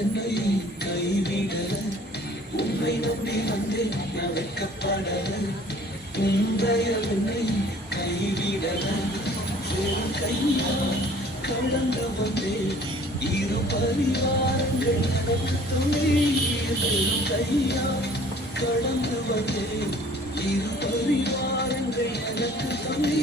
என்னை கைவிடல உன்னை நம்பி வந்தேன் நான் வெட்கப்படல உந்தயவனை கைவிடல வெறும் கையா கடந்து வந்தேன் இரு பரிவாரங்கள் எனக்கு துணை வெறும் கையா கடந்து வந்தேன் இரு பரிவாரங்கள் எனக்கு துணை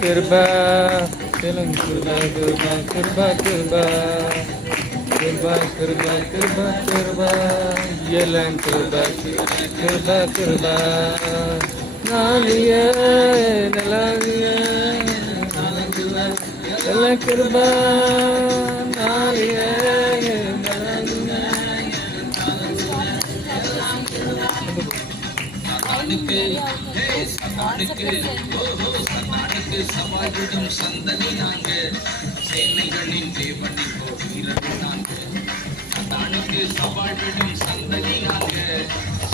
Kurba, feeling kurba, kurba, kurba, kurba, kurba, kurba, kurba, kurba, yelling kurba, kurba, kurba, naliye, naliye, yelling kurba, naliye, சவால் விடும் சந்ததி நாங்க சேனைகளின் தேவனை வீரர்கள் நாங்க சந்தானுக்கு சவால் விடும் சந்ததி நாங்க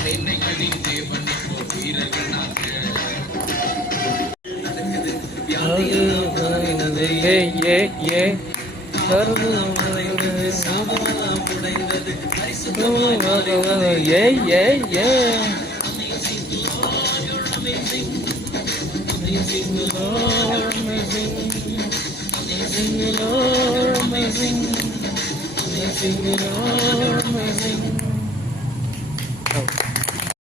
சேனைகளின் தேவனை வீரர்கள் நாங்க Amazing, Lord, amazing, amazing, Lord, amazing, amazing, Lord, amazing. Oh.